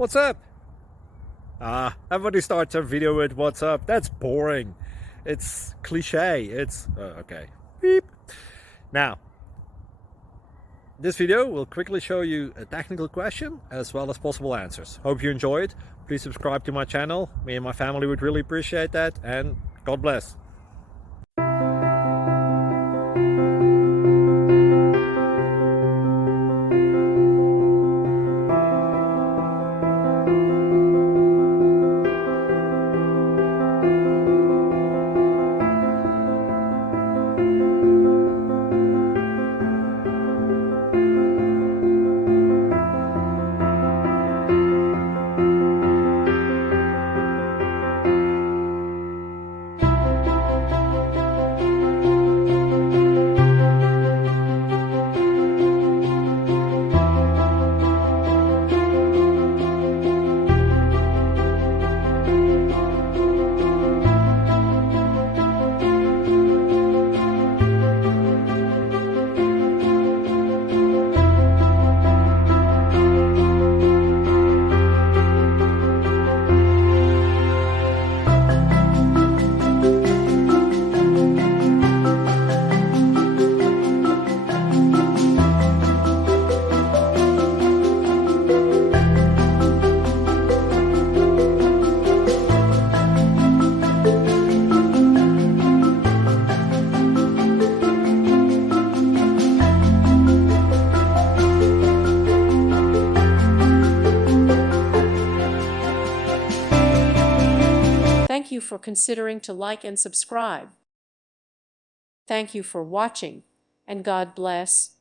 What's up? Everybody starts their video with what's up. That's boring. It's cliche. It's okay. Beep. Now, this video will quickly show you a technical question as well as possible answers. Hope you enjoy it. Please subscribe to my channel. Me and my family would really appreciate that, and God bless. Thank you for considering to like and subscribe. Thank you for watching, and God bless.